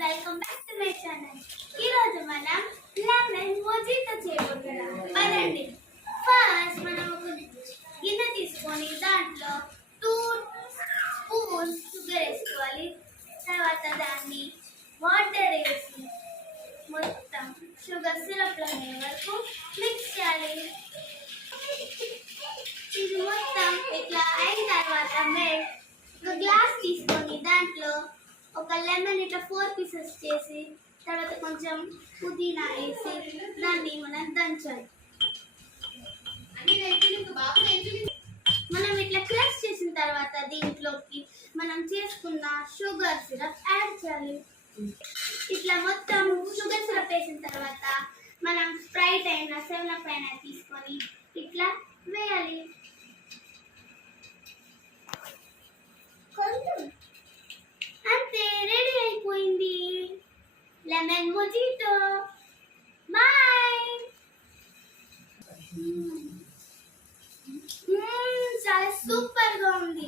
Welcome back to my channel. ఈరోజు మనం lemon mojito చేయబోతున్నాం. పదండి. ఫస్ట్ మనం ఒక గిన్నె తీసుకొని దాంట్లో 2 స్పూన్స్ షుగర్ వేసుకోవాలి. తర్వాత దాన్ని వాటర్ వేసి మొత్తం షుగర్ సిరప్ అయ్యే వరకు మిక్స్ చేయాలి. ఇది మొత్తం ఇట్లా అయిన తర్వాత ఒక గ్లాస్ తీసుకొని దాంట్లో ఒక లెమన్ ఇట్లా 4 పీసెస్ చేసి తర్వాత కొంచెం పుదీనా వేసి దాన్ని మనం దంచాలి. మనం ఇట్లా క్రష్ చేసిన తర్వాత దీంట్లోకి మనం చేసుకున్న షుగర్ సిరప్ యాడ్ చేయాలి. ఇట్లా మొత్తం షుగర్ సిరప్ వేసిన తర్వాత మనం స్ప్రైట్ అయినా 7up అయినా తీసుకొని ఇట్లా వేయాలి. అంతే, రెడీ అయిపోయింది లెమన్ మొజిటో. బాయ్. చాలా సూపర్ గా ఉంది.